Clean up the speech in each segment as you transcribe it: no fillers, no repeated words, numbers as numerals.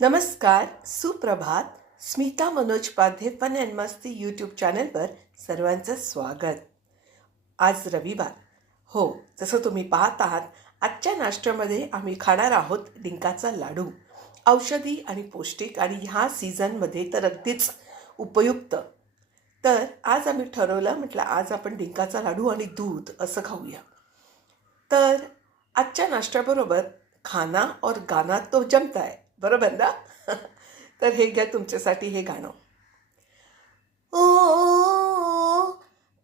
नमस्कार, सुप्रभात. Smita Manoj Padhye fun and मस्ती यूट्यूब चॅनलवर सर्वांचं स्वागत. आज रविवार. हो, जसं तुम्ही पाहत आहात, आजच्या नाश्त्यामध्ये आम्ही खाणार आहोत डिंकाचा लाडू. औषधी आणि पौष्टिक आणि ह्या सीझनमध्ये तर अगदीच उपयुक्त. तर आज आम्ही ठरवलं, म्हटलं आज आपण डिंकाचा लाडू आणि दूध असं खाऊया. तर आजच्या नाश्त्याबरोबर खाना और गाना तो जमता है, बरोबर ना? तर हे घ्या तुमच्यासाठी हे गाणं. ओ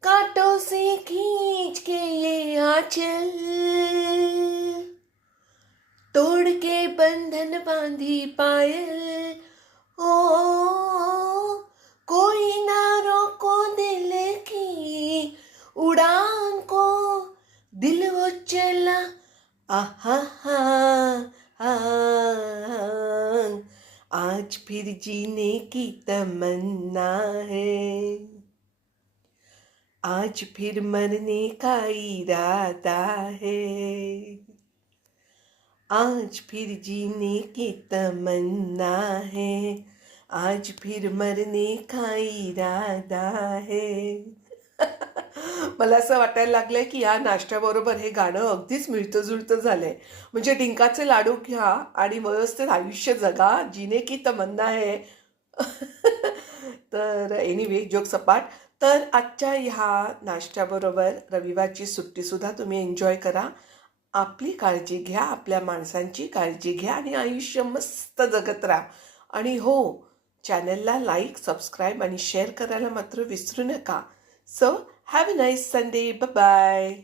कांटों से खींच के ये आंचल, तोड़ के बंधन बांधी पायल. ओ कोई ना रोको दिल की उड़ान को, दिल वो चला आहा हा हा. आज फिर जीने की तमन्ना है, आज फिर मरने का इरादा है. आज फिर जीने की तमन्ना है, आज फिर मरने का इरादा है. मला असं वाटायला लागलंय की या नाश्त्याबरोबर हे गाणं अगदीच मिळतं जुळतं झालंय. म्हणजे डिंकाचे लाडू घ्या आणि व्यवस्थित आयुष्य जगा, जीने की तमन्ना आहे. तर एनिवे, जोक सपाट. तर आजच्या ह्या नाश्त्याबरोबर रविवारची सुट्टीसुद्धा तुम्ही एन्जॉय करा. आपली काळजी घ्या, आपल्या माणसांची काळजी घ्या आणि आयुष्य मस्त जगत राहा. आणि हो, चॅनलला लाईक, सबस्क्राईब आणि शेअर करायला मात्र विसरू नका. So have a nice Sunday. Bye.